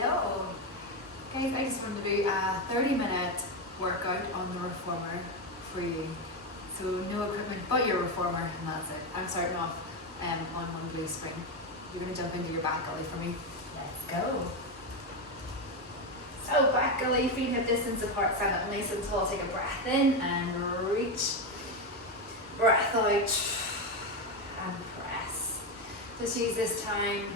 Hello. Guys, I just wanted to do a 30-minute workout on the reformer for you. So no equipment but your reformer, and that's it. I'm starting off on one blue spring. You're going to jump into your back gully for me. Let's go. So back gully, feet hip distance apart, stand up nice and tall, take a breath in and reach. Breath out and press. Just use this time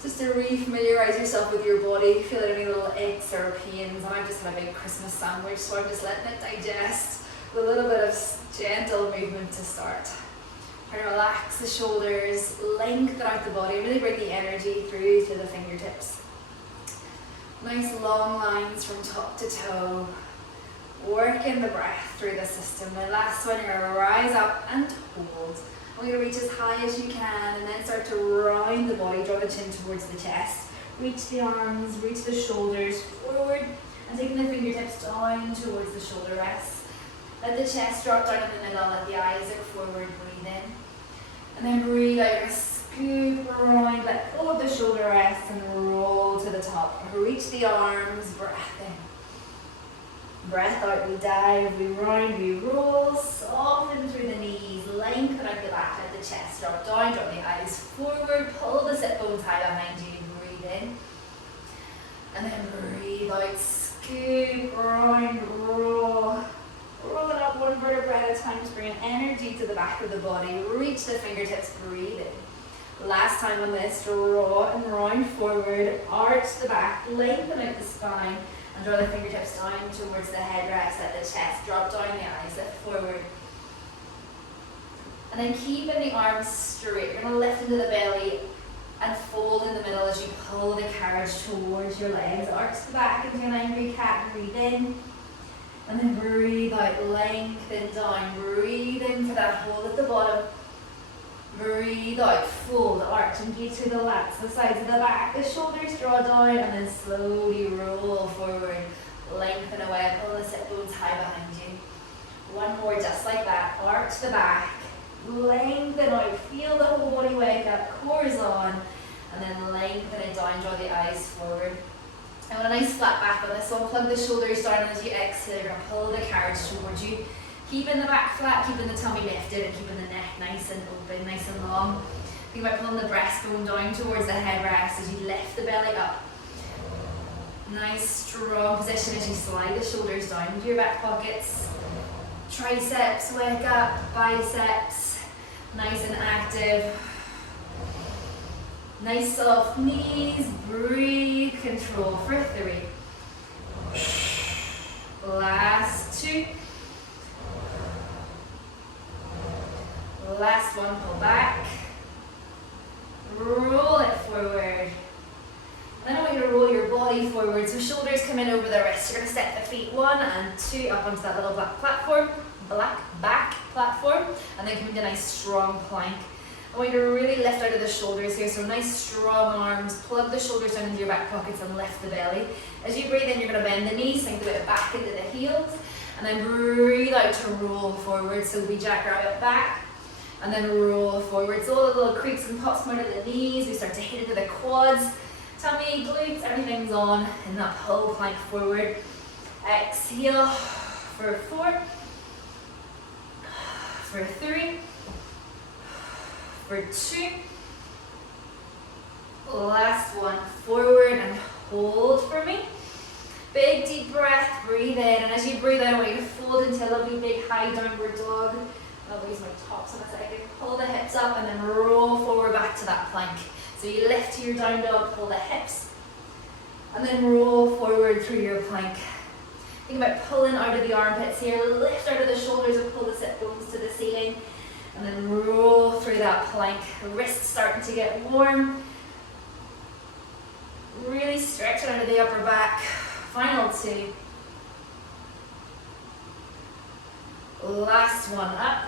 just to re-familiarise yourself with your body, feel any little aches or pains. And I've just had a big Christmas sandwich, so I'm just letting it digest with a little bit of gentle movement to start. Try to relax the shoulders, lengthen out the body, really bring the energy through to the fingertips. Nice long lines from top to toe. Working the breath through the system. The last one, you're going to rise up and hold. We're going to reach as high as you can and then start to round the body, draw the chin towards the chest. Reach the arms, reach the shoulders forward and taking the fingertips down towards the shoulder rests. Let the chest drop down in the middle, let the eyes look forward, breathe in. And then breathe out, scoop around, let go of the shoulder rests and roll to the top. Reach the arms, breath in. Breath out, we dive, we round, we roll, soften through the knees, lengthen out the back, let the chest drop down, drop the eyes forward, pull the sit bones high behind you, breathe in. And then breathe out, scoop, round, roll. Roll it up one vertebra at a time, just bring energy to the back of the body, reach the fingertips, breathe in. Last time on this, draw and round forward, arch the back, lengthen out the spine, and draw the fingertips down towards the headrest, let the chest drop down, the eyes lift forward. And then keeping the arms straight, you're going to lift into the belly and fold in the middle as you pull the carriage towards your legs. Arch the back into an angry cat, breathe in. And then breathe out, lengthen down, breathe in for that hold at the bottom. Breathe out, fold, arch, engage through the lats, the sides of the back, the shoulders draw down, and then slowly roll forward, lengthen away, pull the sit bones high behind you. One more, just like that, arch the back, lengthen out, feel the whole body wake up, core is on, and then lengthen it down, draw the eyes forward. I want a nice flat back on this one, plug the shoulders down, and as you exhale, you're going to pull the carriage towards you. Keeping the back flat, keeping the tummy lifted, and keeping the neck nice and open, nice and long. Think about pulling the breastbone down towards the headrest as you lift the belly up. Nice strong position as you slide the shoulders down into your back pockets. Triceps, wake up, biceps, nice and active. Nice soft knees, breathe, control for 3. Last 2. Last one, pull back, roll it forward. Then I want you to roll your body forward, so shoulders come in over the wrists. You're going to step the feet 1 and 2 up onto that little back back platform, and then come into a nice strong plank. I want you to really lift out of the shoulders here, so nice strong arms, plug the shoulders down into your back pockets and lift the belly. As you breathe in, you're going to bend the knees, sink the weight back into the heels, and then breathe out to roll forward, so we jackrabbit back. And then roll forward. So all the little creaks and pops come out of the knees. We start to hit into the quads, tummy, glutes, everything's on in that pull plank forward. Exhale for 4, for 3, for 2. Last one, forward and hold for me. Big deep breath, breathe in. And as you breathe out, I want you to fold into a lovely big high downward dog. I'll use my tops in a second. Pull the hips up and then roll forward back to that plank. So you lift to your down dog, pull the hips, and then roll forward through your plank. Think about pulling out of the armpits here, lift out of the shoulders and pull the sit bones to the ceiling, and then roll through that plank. Wrists starting to get warm. Really stretch out of the upper back. Final 2. Last one up.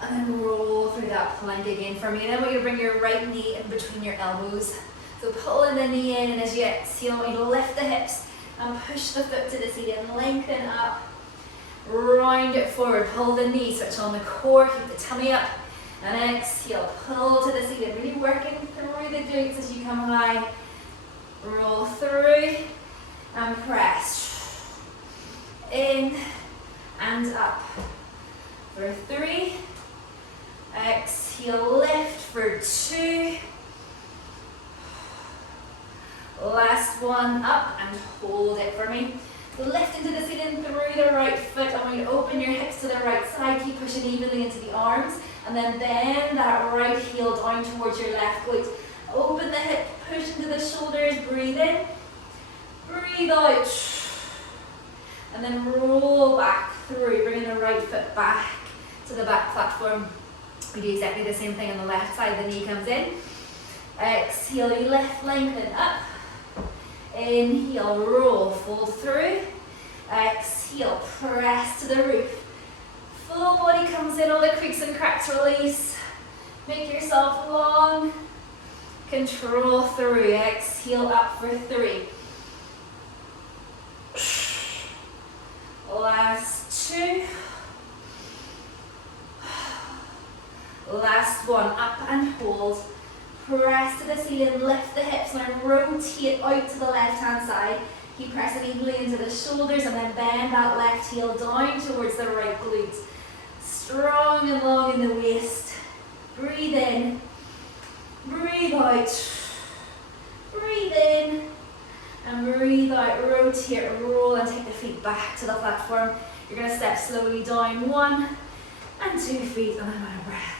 And then roll through that plank again for me. And then I want you to bring your right knee in between your elbows. So pulling the knee in, and as you exhale, I want you to lift the hips and push the foot to the ceiling. Lengthen up. Round it forward. Pull the knee, switch on the core, keep the tummy up. And exhale, pull to the ceiling. Really working through the glutes as you come high. roll through and press. In and up for 3. Exhale, lift for 2. Last one, up and hold it for me. Lift into the ceiling through the right foot. I want you to open your hips to the right side. Keep pushing evenly into the arms. And then bend that right heel down towards your left glute. Open the hip, push into the shoulders, breathe in. Breathe out. And then roll back through, bringing the right foot back to the back platform. We do exactly the same thing on the left side. The knee comes in. Exhale, you lift, lengthen up. Inhale, roll, fold through. Exhale, press to the roof. Full body comes in, all the creaks and cracks release. Make yourself long. Control through. Exhale, up for 3. Last 2. Last one, up and hold. Press to the ceiling, lift the hips, now rotate out to the left-hand side. Keep pressing evenly into the shoulders and then bend that left heel down towards the right glute. Strong and long in the waist. Breathe in, breathe out. Breathe in and breathe out. Rotate, roll and take the feet back to the platform. You're going to step slowly down 1 and 2 feet and then out of breath.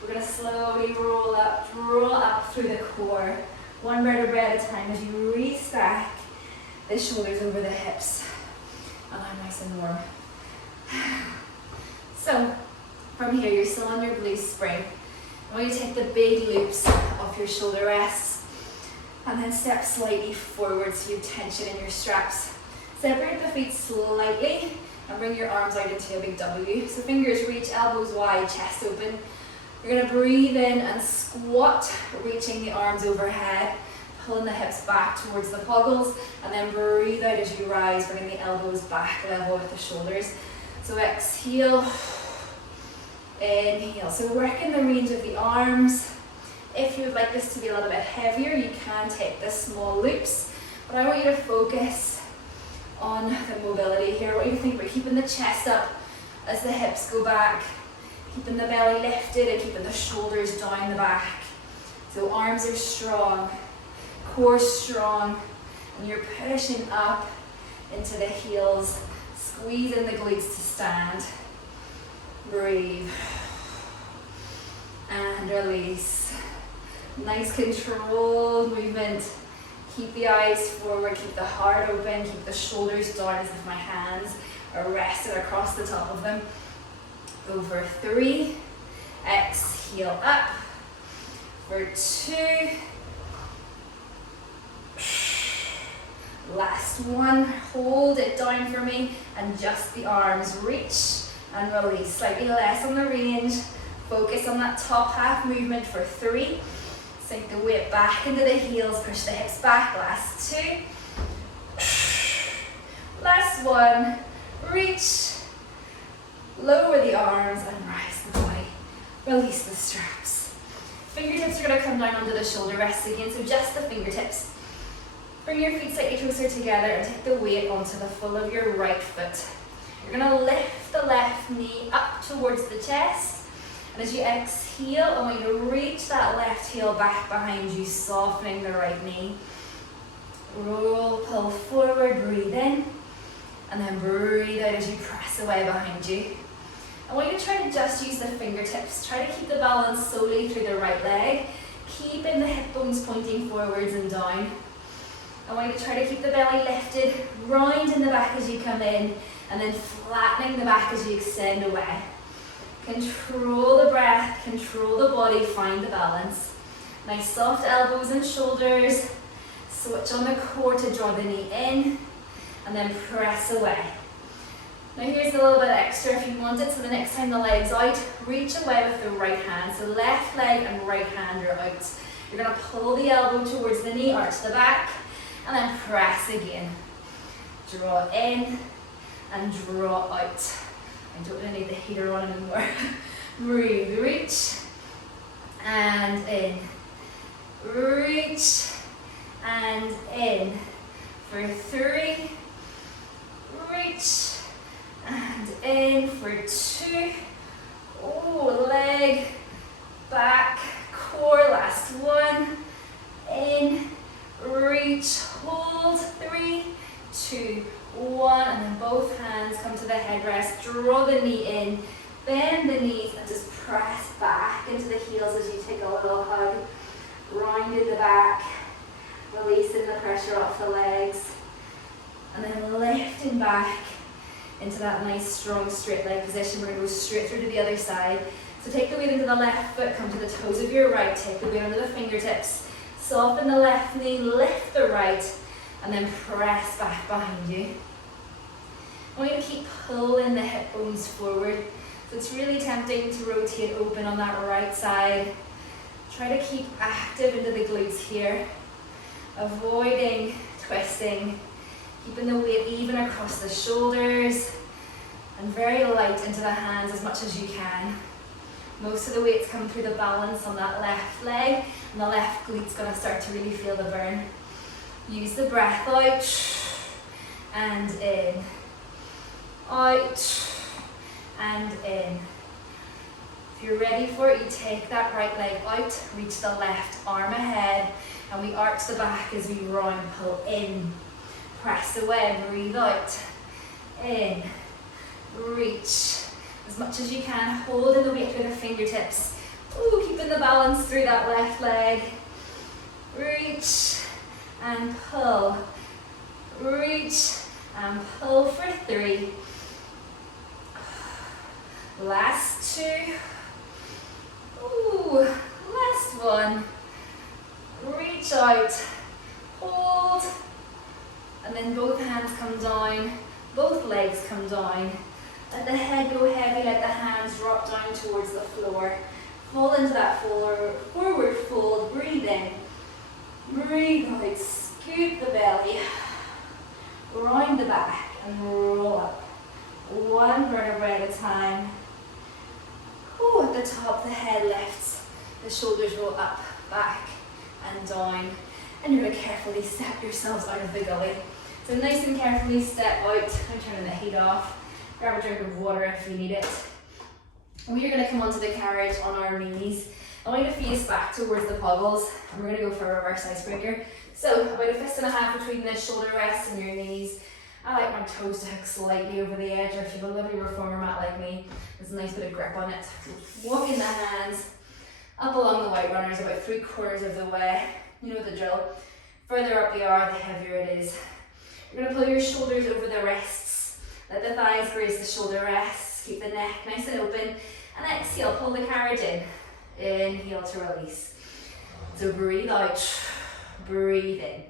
We're going to slowly roll up, draw up through the core. 1 vertebrae at a time as you restack the shoulders over the hips. And I'm nice and warm. So, from here, you're still on your blue spring. I want you to take the big loops off your shoulder rests. And then step slightly forward so you have tension in your straps. Separate the feet slightly and bring your arms out into a big W. So fingers reach, elbows wide, chest open. You're going to breathe in and squat, reaching the arms overhead, pulling the hips back towards the puggles, and then breathe out as you rise, bringing the elbows back level with the shoulders. So exhale, inhale. So work in the range of the arms. If you would like this to be a little bit heavier, you can take the small loops, but I want you to focus on the mobility here. I want you to think about keeping the chest up as the hips go back. Keeping the belly lifted and keeping the shoulders down the back. So arms are strong, core strong, and you're pushing up into the heels, squeezing the glutes to stand. Breathe. And release. Nice controlled movement. Keep the eyes forward, keep the heart open, keep the shoulders down as if my hands are rested across the top of them. Go for 3, exhale up, for 2, last one, hold it down for me, and just the arms, reach and release, slightly less on the range, focus on that top half movement for 3, sink the weight back into the heels, push the hips back, last 2, last one, reach, lower the arms and rise the body. Release the straps. Fingertips are going to come down onto the shoulder rests again, so just the fingertips. Bring your feet slightly closer together and take the weight onto the full of your right foot. You're going to lift the left knee up towards the chest. And as you exhale, I want you to reach that left heel back behind you, softening the right knee. Roll, pull forward, breathe in. And then breathe out as you press away behind you. I want you to try to just use the fingertips. Try to keep the balance solely through the right leg. Keeping the hip bones pointing forwards and down. I want you to try to keep the belly lifted, round in the back as you come in, and then flattening the back as you extend away. Control the breath, control the body, find the balance. Nice soft elbows and shoulders. Switch on the core to draw the knee in, and then press away. Now here's a little bit extra if you want it, so the next time the leg's out, reach away with the right hand. So left leg and right hand are out. You're going to pull the elbow towards the knee, arch the back, and then press again. Draw in and draw out. I don't really need the heater on anymore. Breathe, reach, and in. Reach, and in. For 3, reach, and in. For 2, oh, leg, back, core, last 1, in, reach, hold, 3, 2, 1, and then both hands come to the headrest, draw the knee in, bend the knees and just press back into the heels as you take a little hug, rounding the back, releasing the pressure off the legs, and then lifting back into that nice strong straight leg position. We're going to go straight through to the other side. So take the weight into the left foot, come to the toes of your right, take the weight under the fingertips, soften the left knee, lift the right, and then press back behind you. I want you to keep pulling the hip bones forward. So it's really tempting to rotate open on that right side. Try to keep active into the glutes here, avoiding twisting, keeping the weight even across the shoulders, and very light into the hands as much as you can. Most of the weight's coming through the balance on that left leg, and the left glute's gonna start to really feel the burn. Use the breath out, and in. Out, and in. If you're ready for it, you take that right leg out, reach the left arm ahead, and we arch the back as we round, pull in. Press away, breathe out. In, reach. As much as you can, holding the weight through the fingertips. Ooh, keeping the balance through that left leg. Reach and pull. Reach and pull for 3. Last 2. Ooh, last 1. Reach out, hold, and then both hands come down, both legs come down. Let the head go heavy, let the hands drop down towards the floor. Fall into that forward fold, breathe in, breathe out, scoop the belly, round the back and roll up. 1 vertebra at a time. Ooh, at the top, the head lifts, the shoulders roll up, back and down. And you're going to carefully step yourselves out of the gully. So nice and carefully step out. I'm turning the heat off. Grab a drink of water if you need it. And we are going to come onto the carriage on our knees. I want you to face back towards the puggles, and we're going to go for a reverse icebreaker. So about a fist and a half between the shoulder rests and your knees. I like my toes to hook slightly over the edge, or if you have a lovely reformer mat like me, there's a nice bit of grip on it. Walking the hands up along the white runners about 3/4 of the way. You know the drill. Further up you are, the heavier it is. You're going to pull your shoulders over the wrists. Let the thighs graze the shoulder rests. Keep the neck nice and open. And exhale, pull the carriage in. Inhale to release. So breathe out, breathe in.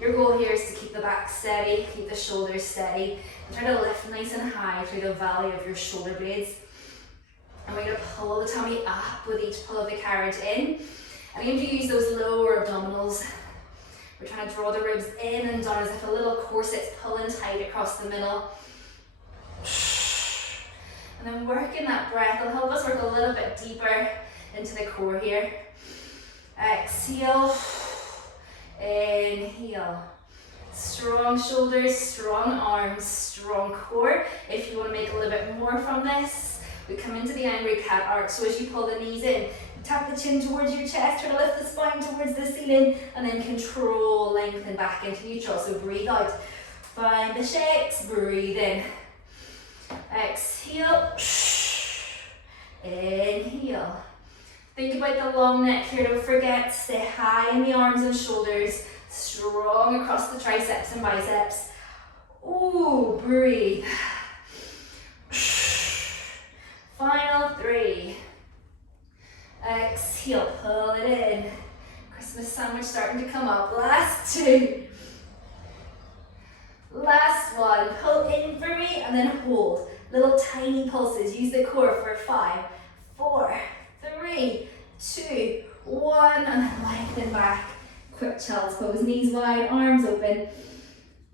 Your goal here is to keep the back steady, keep the shoulders steady, and try to lift nice and high through the valley of your shoulder blades. And we're going to pull the tummy up with each pull of the carriage in. And aim to use those lower abdominals. We're trying to draw the ribs in and down as if a little corset's pulling tight across the middle. And then working that breath will help us work a little bit deeper into the core here. Exhale. Inhale. Strong shoulders, strong arms, strong core. If you want to make a little bit more from this, we come into the angry cat arch. So as you pull the knees in, tap the chin towards your chest, try to lift the spine towards the ceiling, and then control, lengthen back into neutral. So breathe out. Find the shakes, breathe in. Exhale. Inhale. Think about the long neck here, don't forget, stay high in the arms and shoulders, strong across the triceps and biceps. Ooh, breathe. Final 3. Exhale, pull it in. Christmas sandwich starting to come up. Last 2. Last 1. Pull in for me and then hold. Little tiny pulses. Use the core for 5, 4, 3, 2, 1, and then lengthen back. Quick child's pose, knees wide, arms open.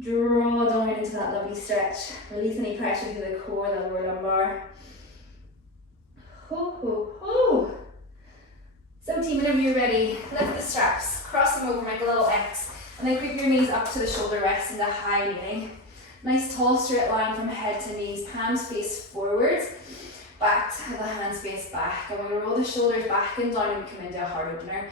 Draw down into that lovely stretch. Release any pressure through the core, the lower lumbar. Ho, ho, ho. So team, whenever you're ready, lift the straps, cross them over, make a little X, And then creep your knees up to the shoulder rest into high kneeling. Nice tall straight line from head to knees, palms face forwards, back to the hands face back. And we're going to roll the shoulders back and down and come into a heart opener.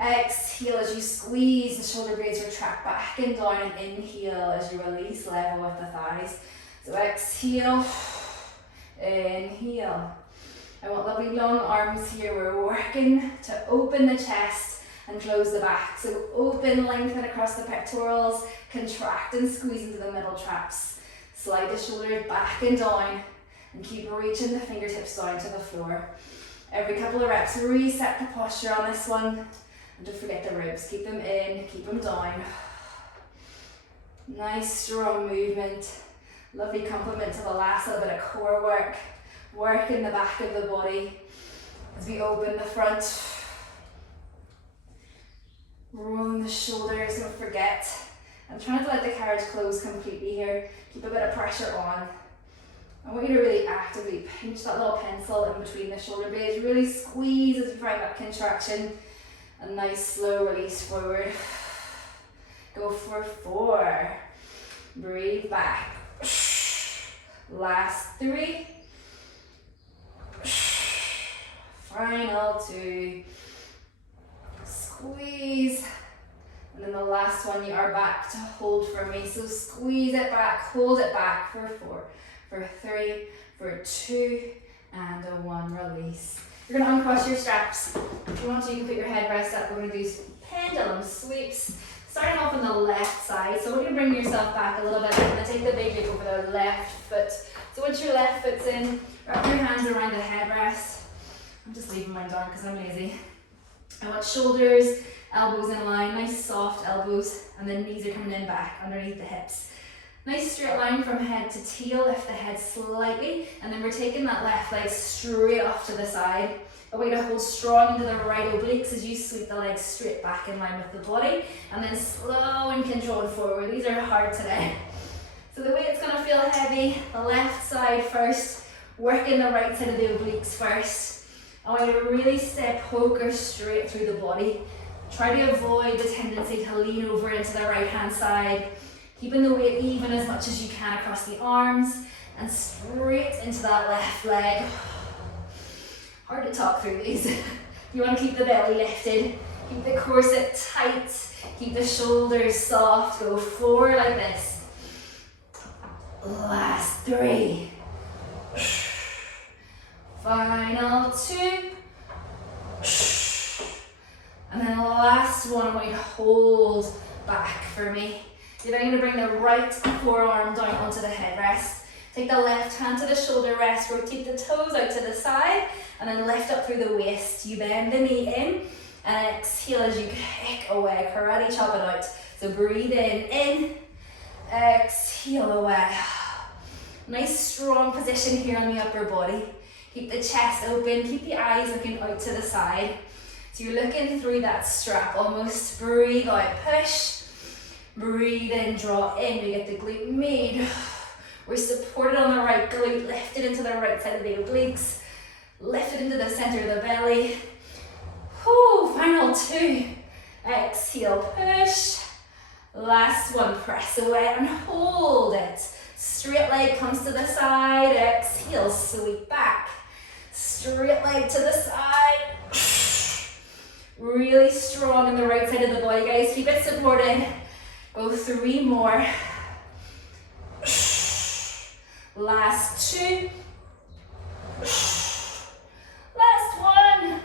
Exhale as you squeeze the shoulder blades, retract back and down, and inhale as you release, level with the thighs. So exhale, inhale. I want lovely long arms here. We're working to open the chest and close the back. So open, lengthen across the pectorals, contract and squeeze into the middle traps. Slide the shoulders back and down and keep reaching the fingertips down to the floor. Every couple of reps, reset the posture on this one. And don't forget the ribs, keep them in, keep them down. Nice strong movement. Lovely complement to the last little bit of core work. Work in the back of the body as we open the front. Rolling the shoulders, don't forget. I'm trying to let the carriage close completely here. Keep a bit of pressure on. I want you to really actively pinch that little pencil in between the shoulder blades. Really squeeze as you find that contraction. A nice slow release forward. Go for 4. Breathe back. Last 3. Final 2. Squeeze. And then the last one, you are back to hold for me. So squeeze it back, hold it back for 4, for 3, for 2, and a 1, release. You're going to uncross your straps. If you want to, you can put your headrest up. We're going to do pendulum sweeps. Starting off on the left side. So we're going to bring yourself back a little bit. You're going to take the big leap over the left foot. So once your left foot's in, wrap your hands around the headrest. I'm just leaving mine down because I'm lazy. I want shoulders, elbows in line, nice soft elbows, and then knees are coming in back underneath the hips. Nice straight line from head to tail, lift the head slightly, and then we're taking that left leg straight off to the side. A way to hold strong into the right obliques as you sweep the legs straight back in line with the body, and then slow and controlled forward. These are hard today. So the way it's going to feel heavy, the left side first, working the right side of the obliques first. I want you to really step poker straight through the body. Try to avoid the tendency to lean over into the right hand side, keeping the weight even as much as you can across the arms and straight into that left leg. Hard to talk through these. You want to keep the belly lifted, keep the corset tight, keep the shoulders soft. Go 4 like this. Last 3. Final 2. And then the last one, I want you to hold back for me. You're then going to bring the right forearm down onto the headrest. Take the left hand to the shoulder rest, rotate the toes out to the side, and then lift up through the waist. You bend the knee in, and exhale as you kick away, karate chop it out. So breathe in, exhale away. Nice strong position here on the upper body. Keep the chest open, keep the eyes looking out to the side. So you're looking through that strap almost. Breathe out, push. Breathe in, draw in. We get the glute med. We're supported on the right glute, lifted into the right side of the obliques, lifted into the center of the belly. Whew, final 2. Exhale, push. Last one, press away and hold it. Straight leg comes to the side, exhale, sweep back. Straight leg to the side. Really strong in the right side of the body, guys. Keep it supported. Go 3 more. Last 2. Last 1.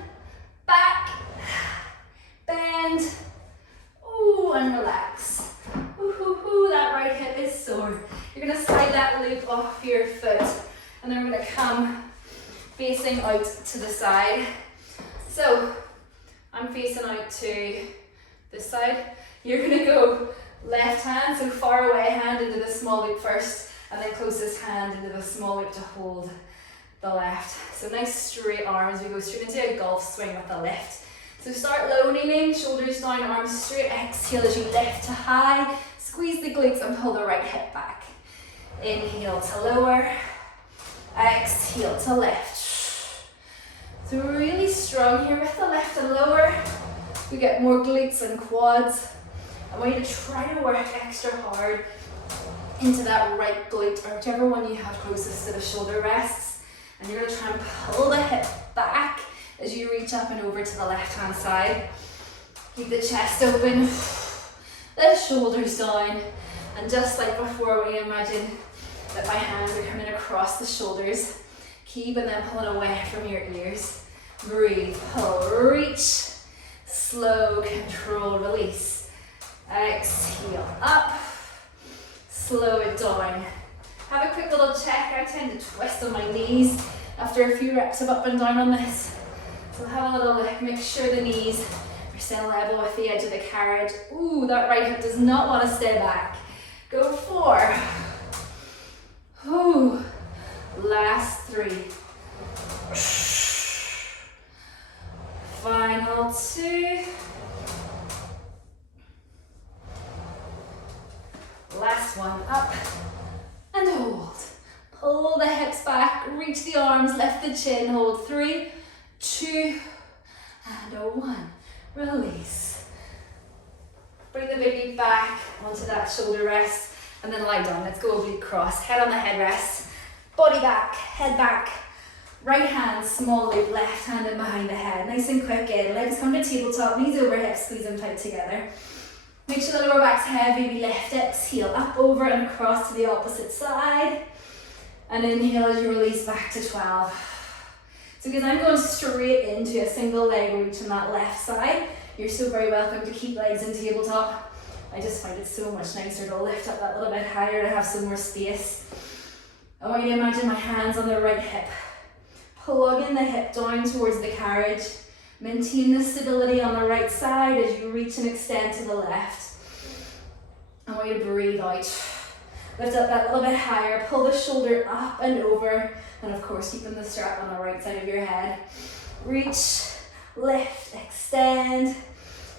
Back. Bend. Ooh, and relax. Ooh, that right hip is sore. You're going to slide that loop off your foot, and then we're going to come facing out to the side. So I'm facing out to this side. You're going to go left hand, so far away hand into the small loop first, and then closest hand into the small loop to hold the left. So nice straight arms. We go straight into a golf swing with the lift. So start low kneeling, shoulders down, arms straight. Exhale as you lift to high. Squeeze the glutes and pull the right hip back. Inhale to lower. Exhale to lift. So really strong here with the left and lower. We get more glutes and quads. I want you to try to work extra hard into that right glute, or whichever one you have closest to the shoulder rests. And you're going to try and pull the hip back as you reach up and over to the left-hand side. Keep the chest open, the shoulders down, and just like before, we imagine that my hands are coming across the shoulders, keeping them pulling away from your ears. Breathe, pull, reach, slow, control, release. Exhale, up, slow it down. Have a quick little check. I tend to twist on my knees after a few reps of up and down on this. So have a little look, make sure the knees are still level with the edge of the carriage. Ooh, that right hip does not want to stay back. Go 4. Ooh. Last 3. Final 2. Last one, up and hold. Pull the hips back, reach the arms, lift the chin, hold 3, 2, and 1. Release. Bring the baby back onto that shoulder rest and then lie down. Let's go oblique cross. Head on the headrest, body back, head back. Right hand, small loop, left hand in behind the head. Nice and quick in. Legs come to tabletop, knees over hips, squeeze them tight together. Make sure the lower back's heavy, we lift, exhale, up, over and across to the opposite side. And inhale as you release back to 12. So because I'm going straight into a single leg reach on that left side, you're so very welcome to keep legs in tabletop. I just find it so much nicer to lift up that little bit higher to have some more space. I want you to imagine my hands on the right hip. Plugging the hip down towards the carriage. Maintain the stability on the right side as you reach and extend to the left. I want you to breathe out. Lift up that little bit higher, pull the shoulder up and over, and of course keeping the strap on the right side of your head. Reach, lift, extend,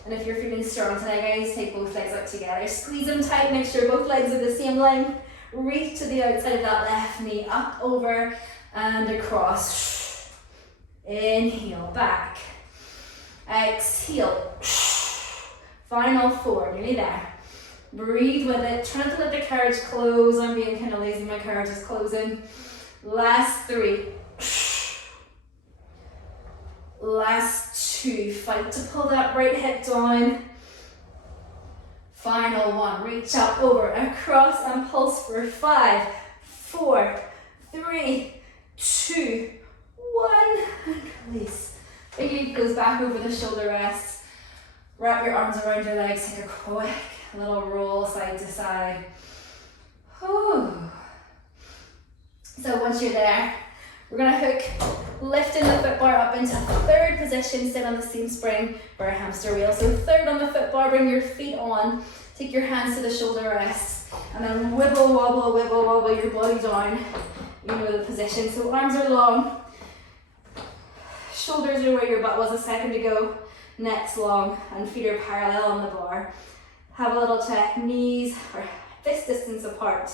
and if you're feeling strong tonight, guys, take both legs out together. Squeeze them tight, make sure both legs are the same length. Reach to the outside of that left knee, up, over, and across. Inhale, back. Exhale. Final 4, nearly there. Breathe with it. Try not to let the carriage close. I'm being kind of lazy, my carriage is closing. Last 3. Last 2. Fight to pull that right hip down. Final 1. Reach up, over, across, and pulse for 5, 4, 3, 2, 1. And release. Big leap goes back over the shoulder rest. Wrap your arms around your legs. Take a quick little roll side to side. Whew. So once you're there, we're going to hook, lifting the foot bar up into 3rd position, sit on the same spring for a hamster wheel. So 3rd on the foot bar, bring your feet on, take your hands to the shoulder rests, and then wibble wobble your body down. You know the position. So arms are long, shoulders are where your butt was a second ago, neck's long, and feet are parallel on the bar. Have a little check, knees are this distance apart,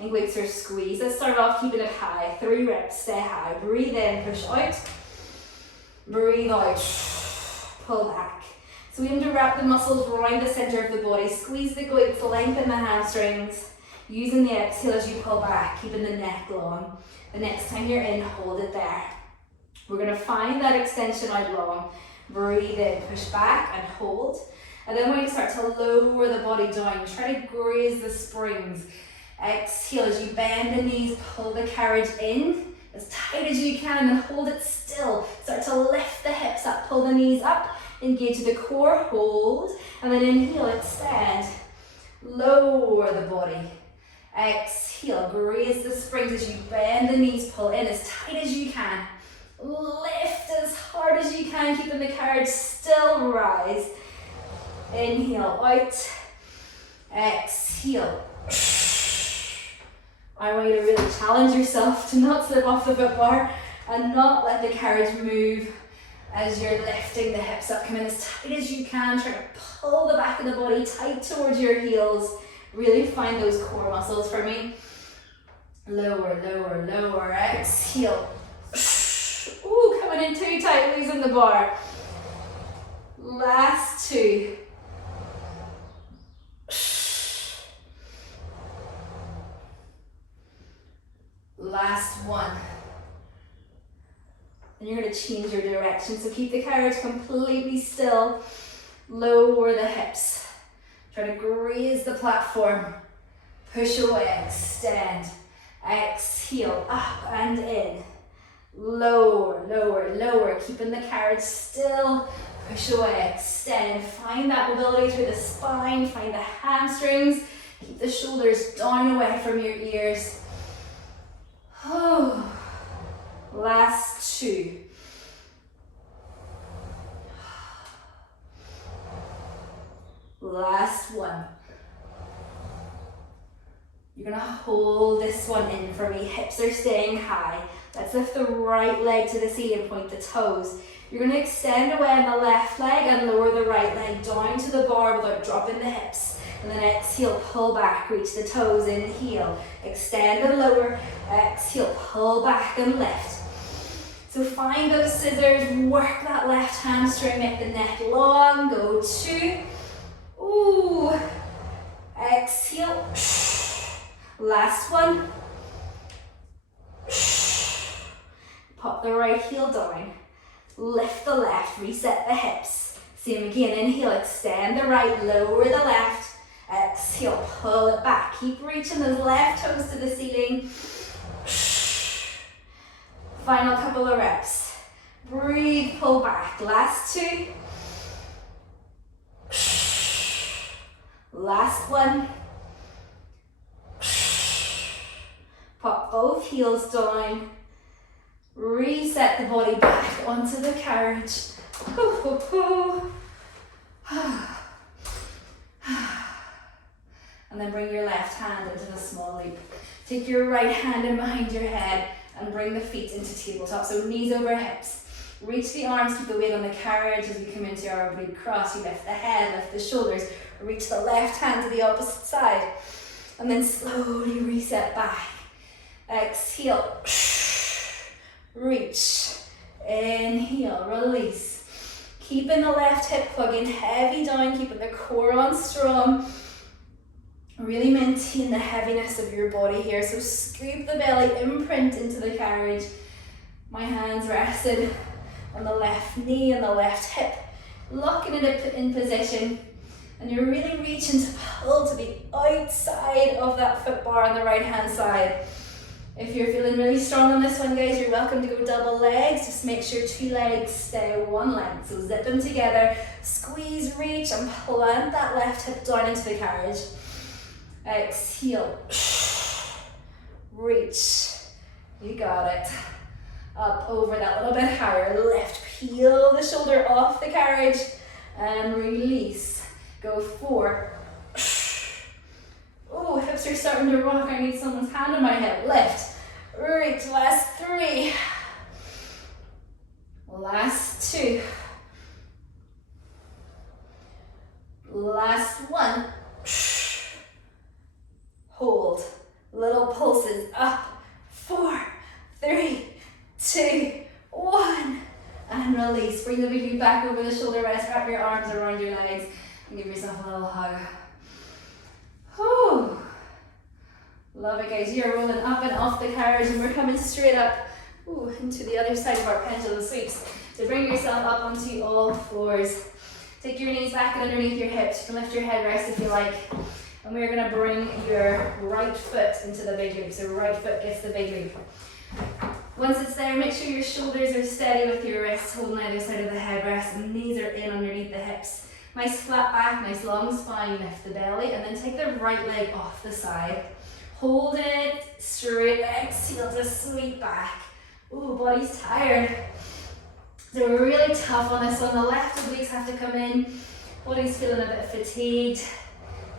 and glutes are squeezed. Let's start off keeping it high. 3 reps, stay high. Breathe in, push out. Breathe out, pull back. So we aim to wrap the muscles around the center of the body. Squeeze the glutes, lengthen the hamstrings. Using the exhale as you pull back, keeping the neck long. The next time you're in, hold it there. We're going to find that extension out long. Breathe in, push back and hold. And then when you start to lower the body down, try to graze the springs. Exhale as you bend the knees, pull the carriage in as tight as you can and hold it still. Start to lift the hips up, pull the knees up, engage the core, hold, and then inhale, extend. Lower the body. Exhale, graze the springs as you bend the knees, pull in as tight as you can. Lift as hard as you can, keeping the carriage still, rise. Inhale, out. Exhale. I want you to really challenge yourself to not slip off the foot bar and not let the carriage move as you're lifting the hips up. Come in as tight as you can. Try to pull the back of the body tight towards your heels. Really find those core muscles for me. Lower, lower, lower. Exhale. Ooh, coming in too tight, losing the bar. Last 2. Last one. And you're going to change your direction. So keep the carriage completely still. Lower the hips. Try to graze the platform. Push away, extend. Exhale, up and in. Lower, lower, lower. Keeping the carriage still. Push away, extend. Find that mobility through the spine. Find the hamstrings. Keep the shoulders down away from your ears. Oh. Last two. Last one. You're gonna hold this one in for me. Hips are staying high. Let's lift the right leg to the ceiling, point the toes. You're gonna extend away on the left leg and lower the right leg down to the bar without dropping the hips. And then exhale, pull back, reach the toes, inhale. Extend and lower, exhale, pull back and lift. So find those scissors, work that left hamstring, make the neck long, go two. Ooh, exhale, last one. Pop the right heel down, lift the left, reset the hips. Same again, inhale, extend the right, lower the left. Exhale, pull it back. Keep reaching those left toes to the ceiling. Final couple of reps. Breathe, pull back. Last two. Last one. Pop both heels down. Reset the body back onto the carriage. And then bring your left hand into the small loop. Take your right hand in behind your head and bring the feet into tabletop. So knees over hips. Reach the arms, keep the weight on the carriage as we come into our oblique cross. You lift the head, lift the shoulders. Reach the left hand to the opposite side. And then slowly reset back. Exhale. Reach. Inhale, release. Keeping the left hip plugging heavy down, keeping the core on strong. Really maintain the heaviness of your body here. So scoop the belly, imprint into the carriage. My hands rested on the left knee and the left hip. Locking it in position. And you're really reaching to pull to the outside of that foot bar on the right hand side. If you're feeling really strong on this one, guys, you're welcome to go double legs. Just make sure two legs stay one length. So zip them together, squeeze, reach, and plant that left hip down into the carriage. Exhale, reach, you got it. Up over that little bit higher, lift, peel the shoulder off the carriage and release. Go 4. Oh, hips are starting to rock. I need someone's hand on my hip. Lift, reach, last 3. Last 2. Last 1. Hold, little pulses, up, 4, 3, 2, 1, and release. Bring the big feet back over the shoulder rest, wrap your arms around your legs, and give yourself a little hug. Whew. Love it, guys. You're rolling up and off the carriage, and we're coming straight up into the other side of our pendulum sweeps. So bring yourself up onto all fours. Take your knees back and underneath your hips. You can lift your head rest if you like. And we're going to bring your right foot into the big loop. So right foot gets the big loop. Once it's there, make sure your shoulders are steady with your wrists holding either side of the headrest and knees are in underneath the hips. Nice flat back, nice long spine, lift the belly, and then take the right leg off the side. Hold it straight, exhale to sweep back. Ooh, body's tired. So we're really tough on this one. The left obliques have to come in. Body's feeling a bit fatigued.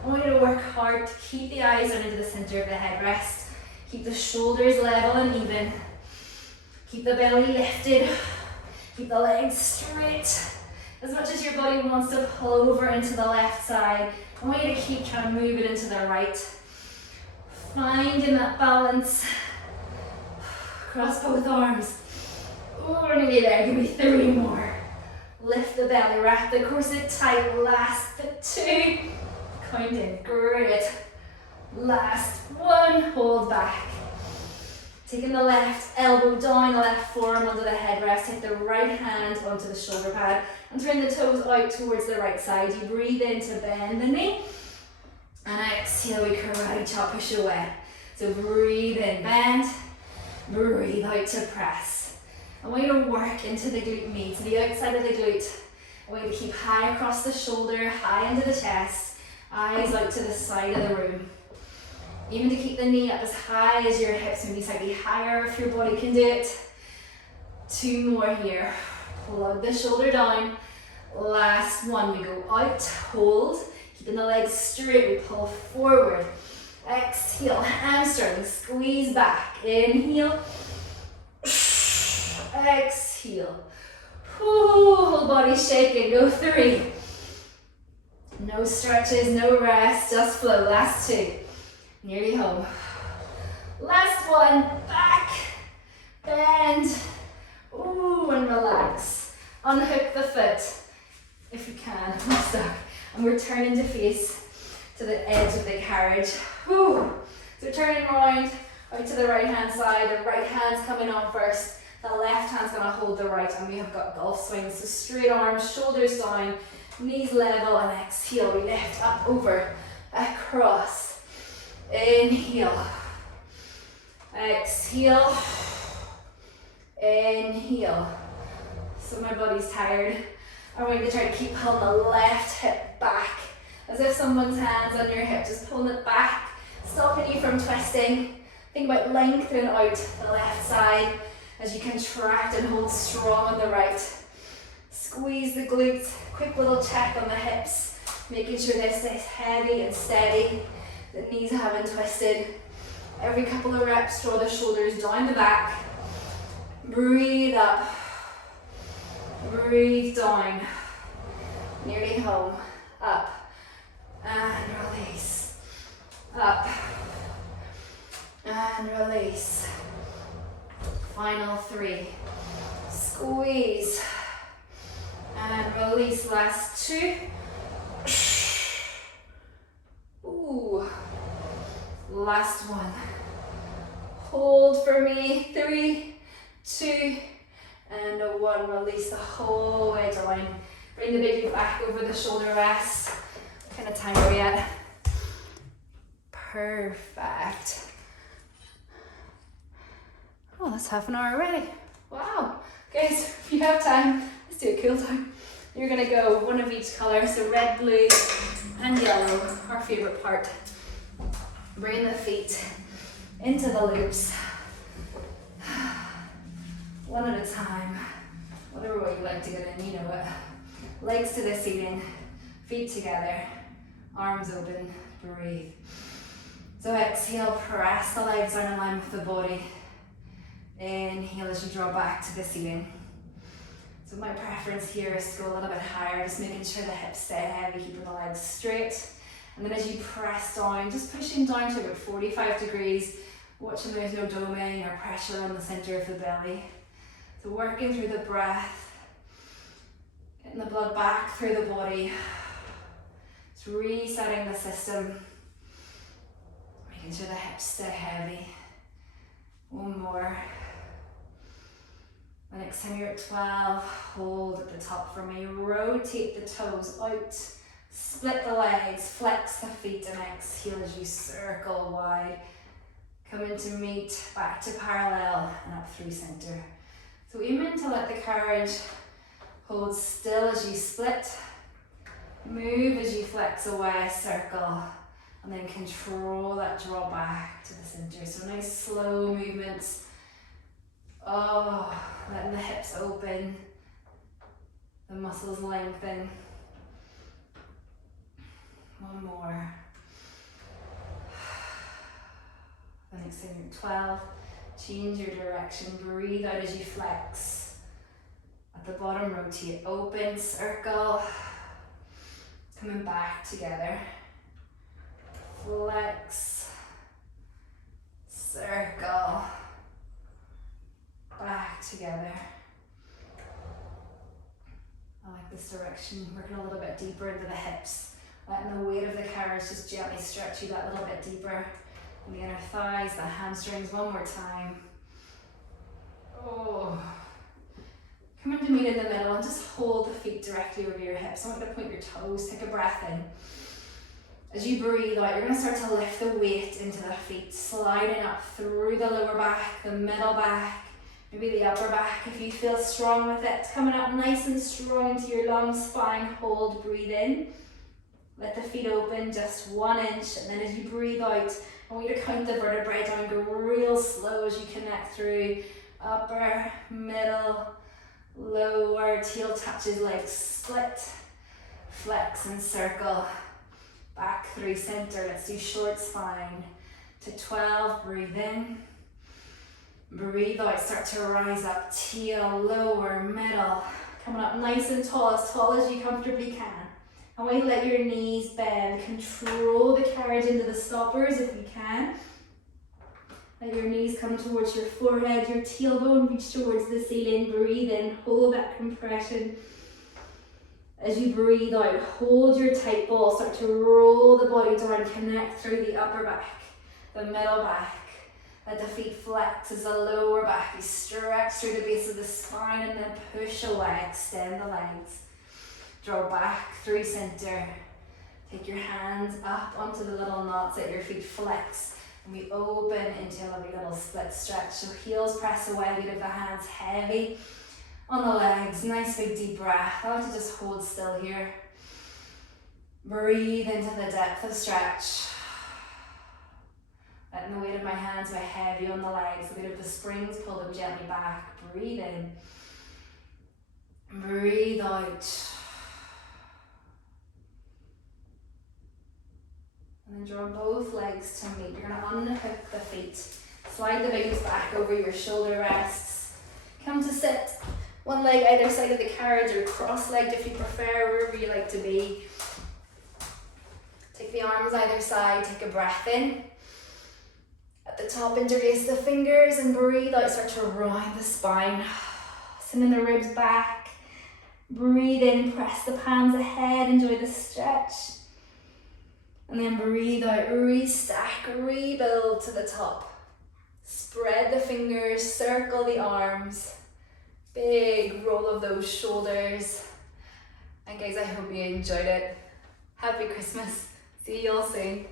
I want you to work hard to keep the eyes down into the center of the headrest. Keep the shoulders level and even. Keep the belly lifted. Keep the legs straight. As much as your body wants to pull over into the left side, I want you to keep trying to move it into the right. Finding that balance. Cross both arms. Oh, we're nearly there. Give me 3 more. Lift the belly, wrap the corset tight. Last 2. Count in. Great. Last 1. Hold back. Taking the left elbow down, the left forearm onto the headrest, take the right hand onto the shoulder pad and turn the toes out towards the right side. You breathe in to bend the knee and exhale, we karate chop, push away. So breathe in, bend, breathe out to press. I want you to work into the glute med, to the outside of the glute. I want you to keep high across the shoulder, high into the chest, eyes out to the side of the room. Even to keep the knee up as high as your hips, maybe slightly higher if your body can do it. 2 more here. Plug the shoulder down. Last one, we go out, hold, keeping the legs straight, we pull forward. Exhale, hamstring, squeeze back. Inhale. Exhale. Whole body shaking, go 3. No stretches, no rest, just flow. Last 2. Nearly home. Last one, back, bend, ooh, and relax. Unhook the foot, if you can, I'm stuck. And we're turning to face to the edge of the carriage. Whew. So turning around, out to the right hand side, the right hand's coming on first, the left hand's gonna hold the right, and we have got golf swings. So straight arms, shoulders down, knees level, and exhale, we lift up, over, across. Inhale, exhale, inhale. So my body's tired. I'm going to try to keep pulling the left hip back, as if someone's hands on your hip, just pulling it back, stopping you from twisting. Think about lengthening out the left side as you contract and hold strong on the right. Squeeze the glutes, quick little check on the hips, making sure they stay heavy and steady. The knees haven't twisted. Every couple of reps, draw the shoulders down the back. Breathe up. Breathe down. Nearly home. Up. And release. Up. And release. Final 3. Squeeze. And release. Last 2. Ooh. Last one. Hold for me. 3, 2, and 1. Release the whole way down. Bring the baby back over the shoulder rest. What kind of time are we at? Perfect. Oh, that's half an hour already. Wow. Guys, if you have time, let's do a cool down. You're gonna go one of each color, so red, blue, and yellow, our favorite part. Bring the feet into the loops. One at a time. Whatever way you like to get in, you know it. Legs to the ceiling, feet together, arms open, breathe. So exhale, press the legs down in line with the body. Inhale as you draw back to the ceiling. So my preference here is to go a little bit higher, just making sure the hips stay heavy, keeping the legs straight. And then as you press down, just pushing down to about 45 degrees, watching there's no doming or pressure on the center of the belly. So working through the breath, getting the blood back through the body, just resetting the system, making sure the hips stay heavy. One more. The next time you're at 12, hold at the top for me. Rotate the toes out, split the legs, flex the feet, and exhale as you circle wide. Come into meet, back to parallel, and up through center. So aiming to let the carriage hold still as you split. Move as you flex away, circle, and then control that draw back to the center. So nice slow movements. Oh, letting the hips open, the muscles lengthen. One more. The next time you're 12, change your direction, breathe out as you flex. At the bottom, rotate, open, circle, coming back together. Flex, circle, back together. I like this direction, working a little bit deeper into the hips, letting the weight of the carriage just gently stretch you that little bit deeper in the inner thighs, the hamstrings. One more time. Oh. Come into meet in the middle and just hold the feet directly over your hips. I want you to point your toes, take a breath in. As you breathe out, you're going to start to lift the weight into the feet, sliding up through the lower back, the middle back, maybe the upper back if you feel strong with it. Coming up nice and strong into your long spine. Hold, breathe in. Let the feet open just 1 inch, and then as you breathe out, I want you to count the vertebrae down, go real slow as you connect through upper, middle, lower, tail touches legs, split, flex and circle. Back through center, let's do short spine to 12, breathe in. Breathe out, start to rise up, tail, lower, middle. Coming up nice and tall as you comfortably can. I want you to let your knees bend, control the carriage into the stoppers if you can. Let your knees come towards your forehead, your tailbone reach towards the ceiling. Breathe in, hold that compression. As you breathe out, hold your tight ball, start to roll the body down, connect through the upper back, the middle back. Let the feet flex as the lower back, you stretch through the base of the spine and then push away, extend the legs. Draw back through center. Take your hands up onto the little knots, let your feet flex. And we open into a lovely little split stretch. So heels press away, weight of the hands heavy on the legs. Nice big deep breath. I like to just hold still here. Breathe into the depth of stretch. Letting the weight of my hands weigh heavy on the legs. The weight of the springs, pull them gently back. Breathe in. Breathe out. And then draw both legs to meet. You're going to unhook the feet. Slide the legs back over your shoulder rests. Come to sit. One leg either side of the carriage or cross-legged if you prefer, wherever you like to be. Take the arms either side, take a breath in. At the top, interlace the fingers and breathe out. Start to round the spine. Sending the ribs back. Breathe in, press the palms ahead, enjoy the stretch. And then breathe out, restack, rebuild to the top. Spread the fingers, circle the arms. Big roll of those shoulders. And guys, I hope you enjoyed it. Happy Christmas. See you all soon.